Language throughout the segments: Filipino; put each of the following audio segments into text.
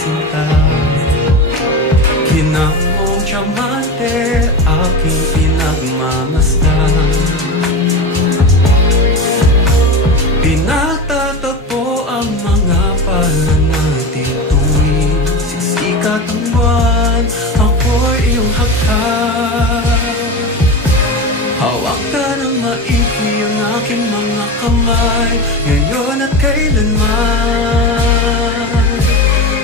sinta. Kinamong tiyamante, aking pinagmamasdan. Pinagtatagpo ang mga pala natin tuwing sisikat ang buwan. Ako'y iyong hakhan. Hawak ka ng maigi ang aking mga kamay, ngayon at kailanman.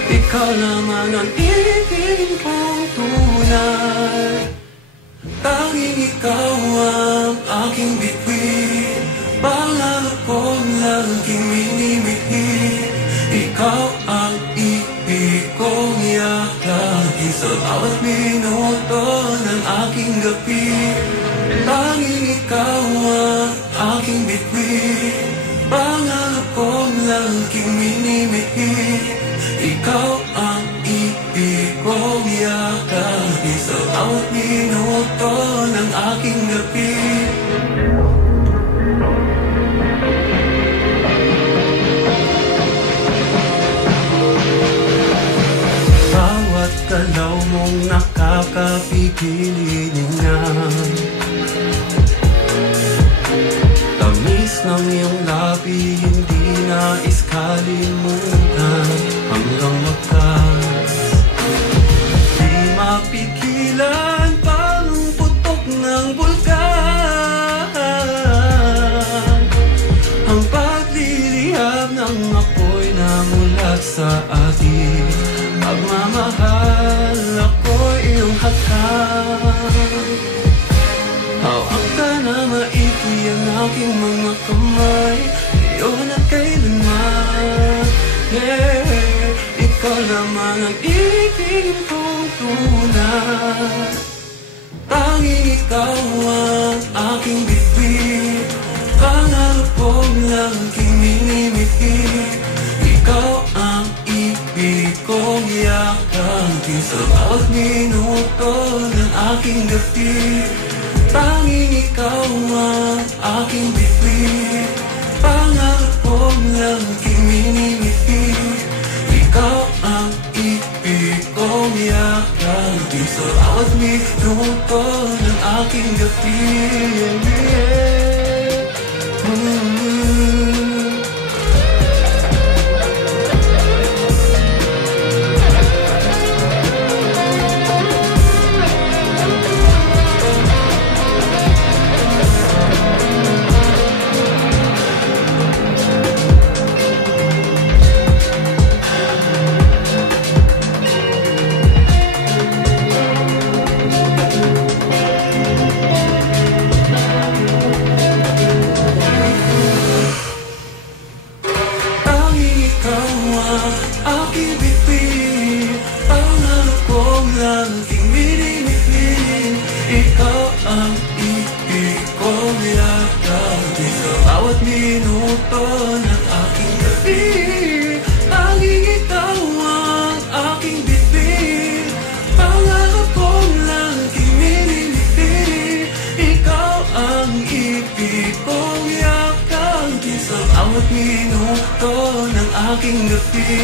Ikaw naman ang ibigin kong tunay. Tanging ikaw ang aking bituin, pangarap kong laging minimithi. Ikaw ang ibig kong yakagin sa bawat minuto ng aking gabi. Tanging ikaw ang aking bituin, pangarap kong laging minimithi. Ikaw ang ibig kong yakagin sa bawat minuto ng aking gabi. Bawat galaw mong nakakapigilin na. Tamis ng iyong labi, hindi nais kalimutan hanggang wakas. Di mapigilan parang putok ng bulkan, ang paglilihab ng apoy na mulat sa atin. Pagmamahal, ako'y iyong hakhan. Hawak ka na maigi ang aking mga kamay, ngayon at kailanman. Yeah, ikaw naman ang ibigin kong tunay. Tanging ikaw ang aking bituin, pangarap kong laging minimithi. Ikaw ang ibig kong yakagin sa bawat minuto ng aking gabi. Tanging ikaw ang aking bituin, pangarap kong laging minimithi. Ikaw ang ibig kong yakagin sa bawat minuto ng aking gabi. Aking bituin, pangarap kong laging minimithi. Ikaw ang ibig kong yakagin sa bawat minuto ng aking gabi. Tanging ikaw ang aking bituin, pangarap kong laging minimithi. Ikaw ang ibig kong yakagin sa bawat minuto ng aking gabi.